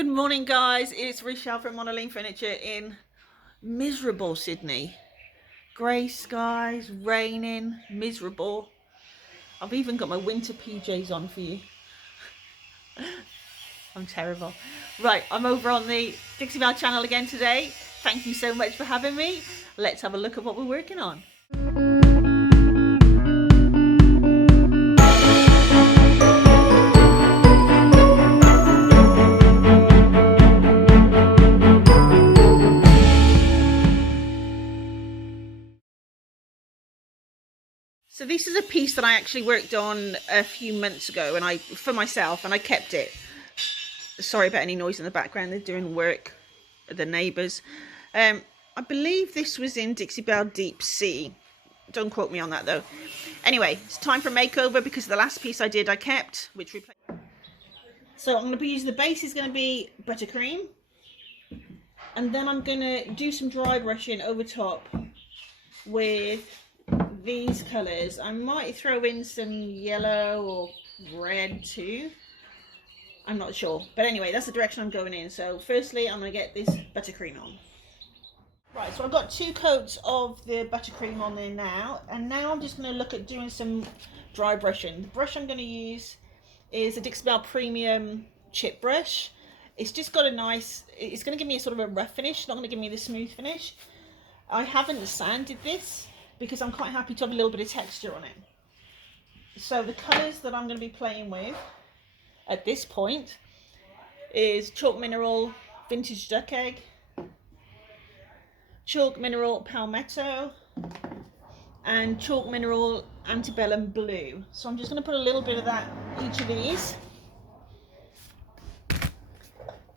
Good morning, guys. It's Rachelle from Monoline Furniture in miserable Sydney. Grey skies, raining, miserable. I've even got my winter PJs on for you. I'm terrible. Right, I'm over on the Dixie Belle channel again today. Thank you so much for having me. Let's have a look at what we're working on. So this is a piece that I actually worked on a few months ago for myself, and I kept it. Sorry about any noise in the background, they're doing work, the neighbours. I believe this was in Dixie Belle Deep Sea. Don't quote me on that though. Anyway, it's time for makeover because the last piece I did I kept, which replaced. So I'm going to be using, the base is going to be buttercream. And then I'm going to do some dry brushing over top with these colours. I might throw in some yellow or red too. I'm not sure. But anyway, that's the direction I'm going in. So firstly, I'm going to get this buttercream on. Right, so I've got 2 coats of the buttercream on there now. And now I'm just going to look at doing some dry brushing. The brush I'm going to use is a Dixie Belle Premium chip brush. It's just got a nice, it's going to give me a sort of a rough finish, not going to give me the smooth finish. I haven't sanded this because I'm quite happy to have a little bit of texture on it. So the colours that I'm going to be playing with at this point is Chalk Mineral Vintage Duck Egg, Chalk Mineral Palmetto, and Chalk Mineral Antebellum Blue. So I'm just going to put a little bit of that, each of these.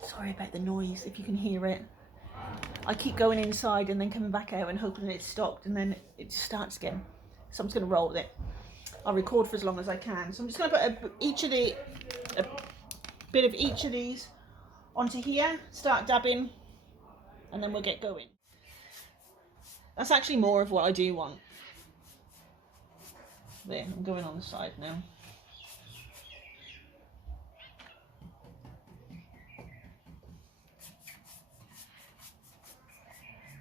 Sorry about the noise, if you can hear it. I keep going inside and then coming back out and hoping that it's stopped, and then it starts again. So I'm just going to roll with it. I'll record for as long as I can. So I'm just going to put a bit of each of these onto here, start dabbing, and then we'll get going. That's actually more of what I do want. There, I'm going on the side now.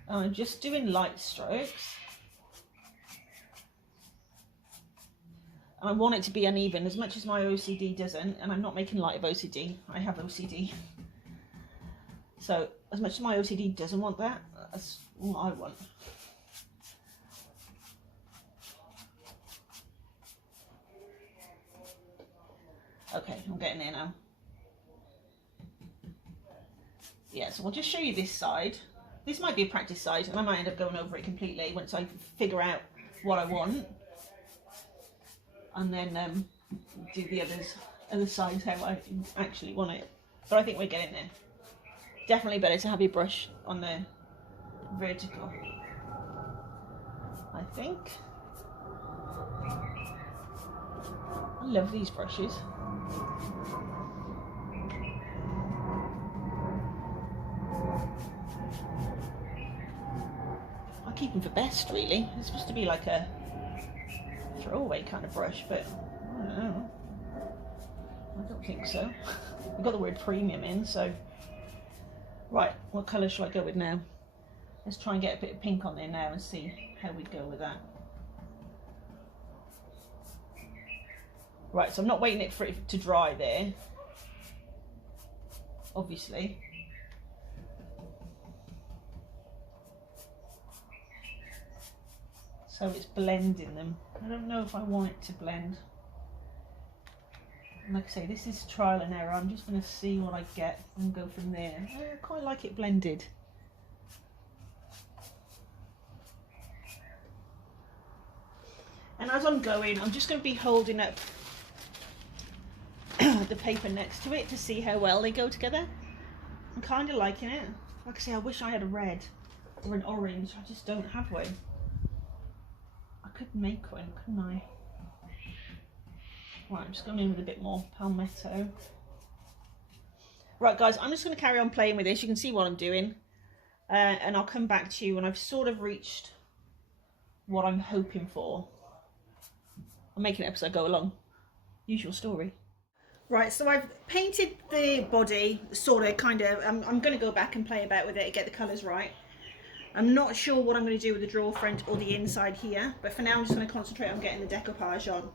I'm just doing light strokes. I want it to be uneven as much as my OCD doesn't, and I'm not making light of OCD. I have OCD. So as much as my OCD doesn't want that, that's what I want. Okay, I'm getting there now. Yeah, so I'll just show you this side. This might be a practice side, and I might end up going over it completely once I figure out what I want. And then do the other sides how I actually want it. But I think we're getting there. Definitely better to have your brush on the vertical, I think. I love these brushes. I keep them for best, really. It's supposed to be like a throwaway kind of brush, but I don't know. I don't think so. We've got the word premium in, so. Right, what colour shall I go with now? Let's try and get a bit of pink on there now and see how we go with that. Right, so I'm not waiting for it to dry there, obviously. So it's blending them. I don't know if I want it to blend. Like I say, this is trial and error. I'm just going to see what I get and go from there. I quite like it blended. And as I'm going, I'm just going to be holding up the paper next to it to see how well they go together. I'm kind of liking it. Like I say, I wish I had a red or an orange. I just don't have one. I could make one, couldn't I? Right, I'm just going in with a bit more palmetto. Right, guys, I'm just going to carry on playing with this. You can see what I'm doing. And I'll come back to you when I've sort of reached what I'm hoping for. I'm making it up as I go along. Usual story. Right, so I've painted the body, sort of, kind of. I'm going to go back and play about with it and get the colours right. I'm not sure what I'm going to do with the drawer front or the inside here, but for now I'm just going to concentrate on getting the decoupage on.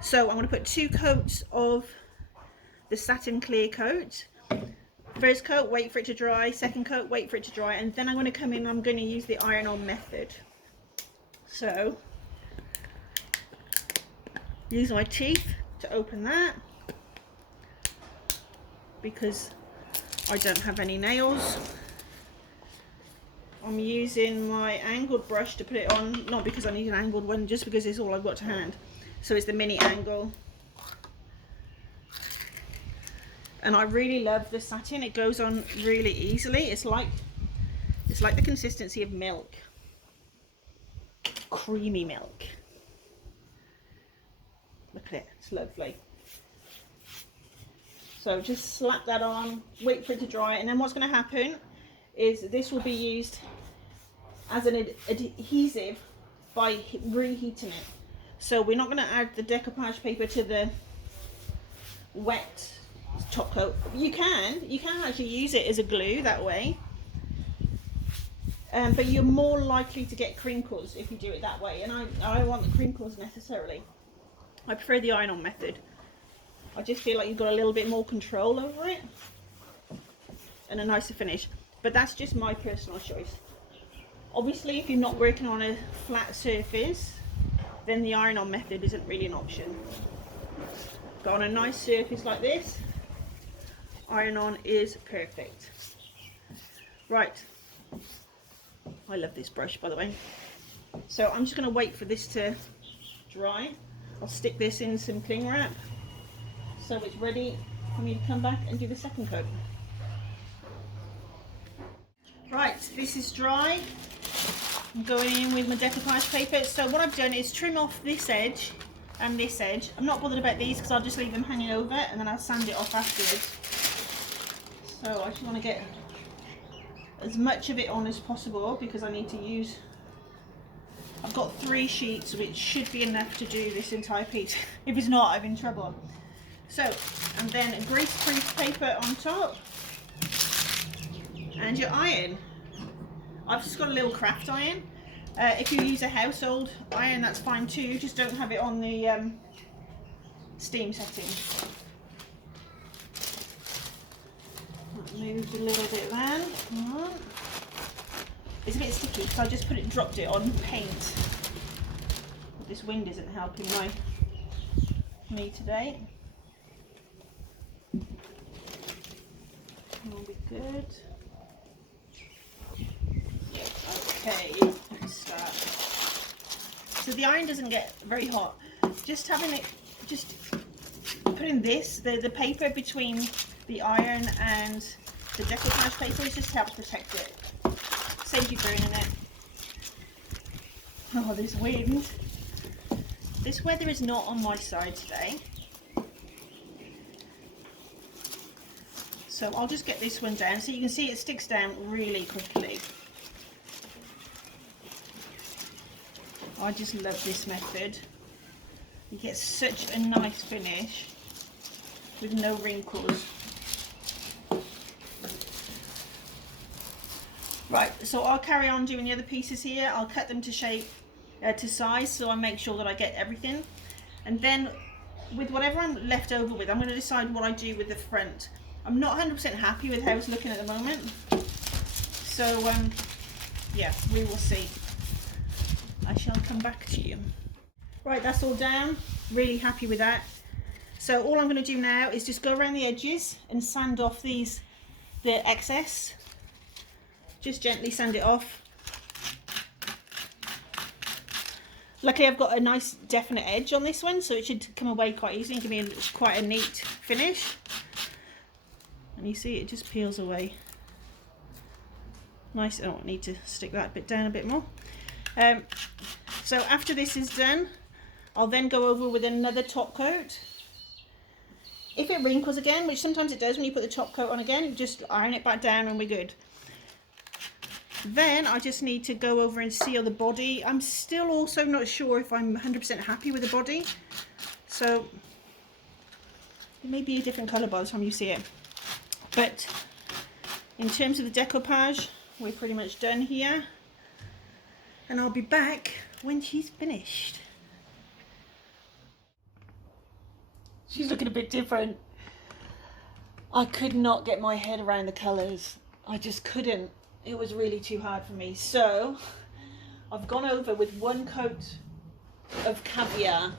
So I'm going to put 2 coats of the satin clear coat. First coat, wait for it to dry. Second coat, wait for it to dry. And then I'm going to come in, I'm going to use the iron-on method. So, use my teeth to open that, because I don't have any nails. I'm using my angled brush to put it on, not because I need an angled one, just because it's all I've got to hand. So it's the mini angle. And I really love the satin, it goes on really easily. It's like the consistency of milk. Creamy milk. Look at it, it's lovely. So just slap that on, wait for it to dry, and then what's going to happen is this will be used as an adhesive by reheating it. So we're not going to add the decoupage paper to the wet top coat. You can actually use it as a glue that way, but you're more likely to get crinkles if you do it that way, and I don't want the crinkles necessarily. I prefer the iron-on method. I just feel like you've got a little bit more control over it and a nicer finish, but that's just my personal choice. Obviously, if you're not working on a flat surface, then the iron-on method isn't really an option. But on a nice surface like this, iron-on is perfect. Right, I love this brush, by the way. So I'm just going to wait for this to dry. I'll stick this in some cling wrap so it's ready for me to come back and do the second coat. Right, this is dry. I'm going in with my decoupage paper. So what I've done is trim off this edge and this edge. I'm not bothered about these because I'll just leave them hanging over and then I'll sand it off afterwards. So I just want to get as much of it on as possible because I need to use, I've got 3 sheets which should be enough to do this entire piece. If it's not, I'm in trouble. So, and then a greaseproof paper on top and your iron. I've just got a little craft iron. If you use a household iron, that's fine too, just don't have it on the steam setting. That moved a little bit then. It's a bit sticky because I just dropped it on paint. This wind isn't helping me today. Will be good. Okay, let's start. So the iron doesn't get very hot. Just having it, just putting this, the paper between the iron and the decoupage paper just helps protect it. Saves you burning it. Oh, this wind. This weather is not on my side today. So I'll just get this one down so you can see it sticks down really quickly. I just love this method. You get such a nice finish with no wrinkles. Right, so I'll carry on doing the other pieces here. I'll cut them to shape, to size, so I make sure that I get everything. And then with whatever I'm left over with, I'm going to decide what I do with the front. I'm not 100% happy with how it's looking at the moment. So, yeah, we will see. I shall come back to you. Right, that's all down. Really happy with that. So all I'm going to do now is just go around the edges and sand off the excess. Just gently sand it off. Luckily I've got a nice definite edge on this one, so it should come away quite easily and give me quite a neat finish. And you see it just peels away. Nice. Oh, I need to stick that bit down a bit more. So after this is done, I'll then go over with another top coat. If it wrinkles again, which sometimes it does when you put the top coat on again, just iron it back down and we're good. Then I just need to go over and seal the body. I'm still also not sure if I'm 100% happy with the body. So It may be a different colour by the time you see it. But in terms of the decoupage, we're pretty much done here. And I'll be back when she's finished. She's looking a bit different. I could not get my head around the colours. I just couldn't. It was really too hard for me. So I've gone over with one coat of caviar,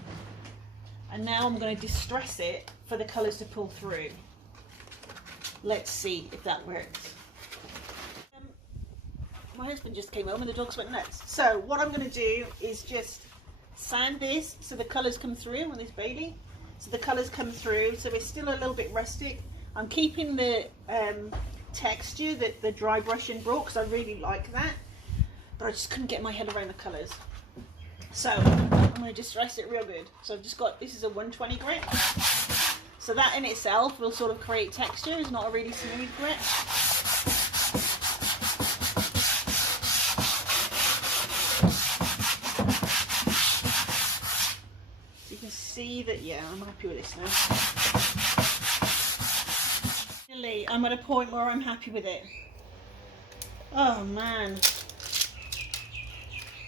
and now I'm going to distress it for the colours to pull through. Let's see if that works. My husband just came home and the dogs went nuts. So what I'm going to do is just sand this so the colours come through on this Bailey. So the colours come through, so it's still a little bit rustic. I'm keeping the texture that the dry brushing brought because I really like that. But I just couldn't get my head around the colours. So I'm going to distress it real good. So I've just got, this is a 120 grit. So that in itself will sort of create texture. It's not a really smooth grit. So you can see that, yeah, I'm happy with this now. Finally, I'm at a point where I'm happy with it. Oh man.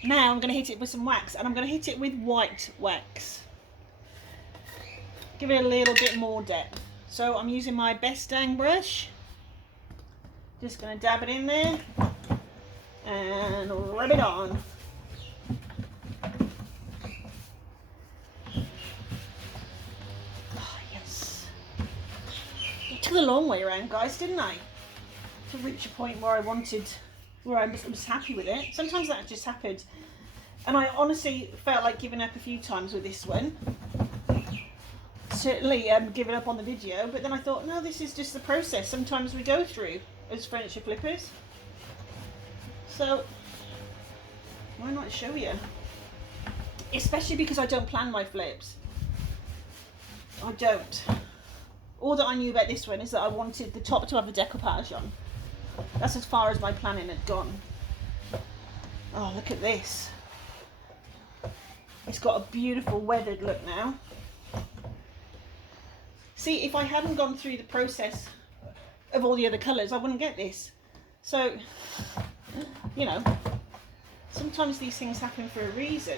Now I'm going to hit it with some wax, and I'm going to hit it with white wax. Give it a little bit more depth. So I'm using my best dang brush. Just going to dab it in there and rub it on. Oh, yes. It took a long way around, guys, didn't I? To reach a point where I wanted, where I was happy with it. Sometimes that just happened. And I honestly felt like giving up a few times with this one. Certainly giving up on the video, but then I thought, no, this is just the process sometimes we go through as furniture flippers. So why not show you? Especially because I don't plan my flips. I don't. All that I knew about this one is that I wanted the top to have a decoupage on. That's as far as my planning had gone. Oh, look at this. It's got a beautiful weathered look now. See, if I hadn't gone through the process of all the other colours, I wouldn't get this. So, you know, sometimes these things happen for a reason.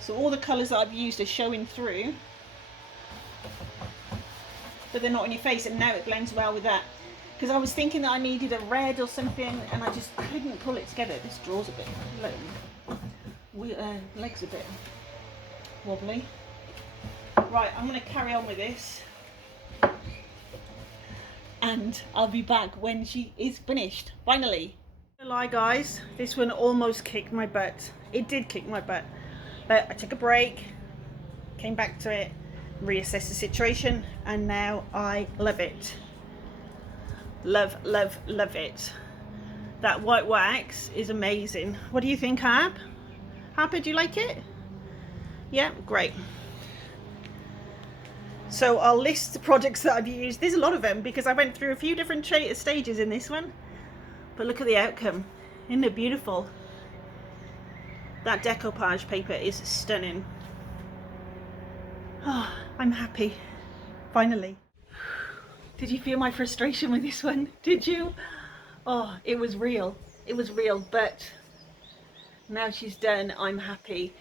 So all the colours that I've used are showing through, but they're not in your face, and now it blends well with that. Because I was thinking that I needed a red or something, and I just couldn't pull it together. This draw's a bit, legs a bit wobbly. Right, I'm going to carry on with this, and I'll be back when she is finished, finally. No lie, guys, this one almost kicked my butt. It did kick my butt, but I took a break, came back to it, reassessed the situation, and now I love it. Love, love, love it. That white wax is amazing. What do you think, Harp? Harper, do you like it? Yeah, great. So I'll list the products that I've used. There's a lot of them because I went through a few different stages in this one. But look at the outcome. Isn't it beautiful? That decoupage paper is stunning. Oh, I'm happy. Finally. Did you feel my frustration with this one? Did you? Oh, it was real. It was real, but now she's done, I'm happy.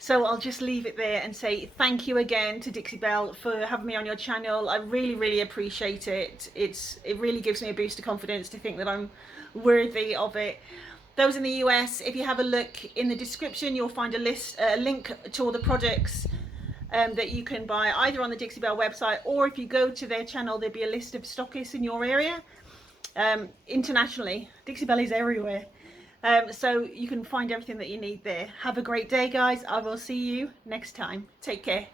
So I'll just leave it there and say thank you again to Dixie Belle for having me on your channel. I really, really appreciate it. It really gives me a boost of confidence to think that I'm worthy of it. Those in the US, if you have a look in the description, you'll find a link to all the products that you can buy either on the Dixie Belle website, or if you go to their channel, there'll be a list of stockists in your area. Internationally, Dixie Belle is everywhere. So you can find everything that you need there. Have a great day, guys. I will see you next time. Take care.